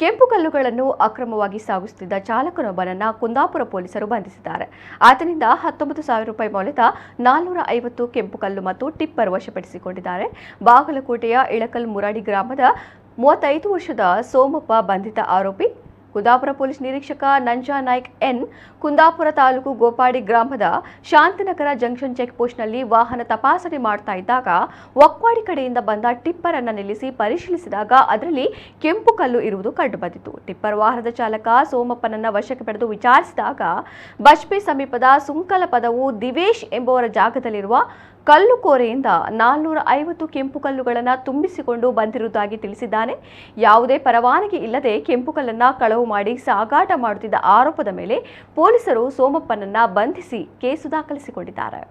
ಕೆಂಪು ಕಲ್ಲುಗಳನ್ನು ಅಕ್ರಮವಾಗಿ ಸಾಗಿಸುತ್ತಿದ್ದ ಚಾಲಕನೊಬ್ಬನನ್ನ ಕುಂದಾಪುರ ಪೊಲೀಸರು ಬಂಧಿಸಿದ್ದಾರೆ. ಆತನಿಂದ 19,000 ರೂಪಾಯಿ ಮೌಲ್ಯದ 450 ಕೆಂಪು ಕಲ್ಲು ಮತ್ತು ಟಿಪ್ಪರ್ ವಶಪಡಿಸಿಕೊಂಡಿದ್ದಾರೆ. ಬಾಗಲಕೋಟೆಯ ಇಳಕಲ್ ಮುರಾಡಿ ಗ್ರಾಮದ 35 ವರ್ಷದ ಸೋಮಪ್ಪ ಬಂಧಿತ ಆರೋಪಿ. ಕುಂದಾಪುರ ಪೊಲೀಸ್ ನಿರೀಕ್ಷಕ ನಂಜಾ ನಾಯ್ಕ್ ಎನ್ ಕುಂದಾಪುರ ತಾಲೂಕು ಗೋಪಾಡಿ ಗ್ರಾಮದ ಶಾಂತಿನಗರ ಜಂಕ್ಷನ್ ಚೆಕ್ ಪೋಸ್ಟ್ನಲ್ಲಿ ವಾಹನ ತಪಾಸಣೆ ಮಾಡ್ತಾ ಇದ್ದಾಗ ಒಕ್ವಾಡಿ ಕಡೆಯಿಂದ ಬಂದ ಟಿಪ್ಪರ್ ಅನ್ನು ನಿಲ್ಲಿಸಿ ಪರಿಶೀಲಿಸಿದಾಗ ಅದರಲ್ಲಿ ಕೆಂಪು ಕಲ್ಲು ಇರುವುದು ಕಂಡುಬಂದಿತು. ಟಿಪ್ಪರ್ ವಾಹನದ ಚಾಲಕ ಸೋಮಪ್ಪನನ್ನ ವಶಕ್ಕೆ ಪಡೆದು ವಿಚಾರಿಸಿದಾಗ ಬಜ್ಪೆ ಸಮೀಪದ ಸುಂಕಲಪದವು ದಿವೇಶ್ ಎಂಬುವರ ಜಾಗದಲ್ಲಿರುವ ಕಲ್ಲು ಕೋರೆಯಿಂದ 450 ಕೆಂಪು ಕಲ್ಲುಗಳನ್ನು ತುಂಬಿಸಿಕೊಂಡು ಬಂದಿರುವುದಾಗಿ ತಿಳಿಸಿದ್ದಾನೆ. ಯಾವುದೇ ಪರವಾನಗಿ ಇಲ್ಲದೆ ಕೆಂಪು ಕಲ್ಲನ್ನು ಕಳವು ಮಾಡಿ ಸಾಗಾಟ ಮಾಡುತ್ತಿದ್ದ ಆರೋಪದ ಮೇಲೆ ಪೊಲೀಸರು ಸೋಮಪ್ಪನನ್ನ ಬಂಧಿಸಿ ಕೇಸು ದಾಖಲಿಸಿಕೊಂಡಿದ್ದಾರೆ.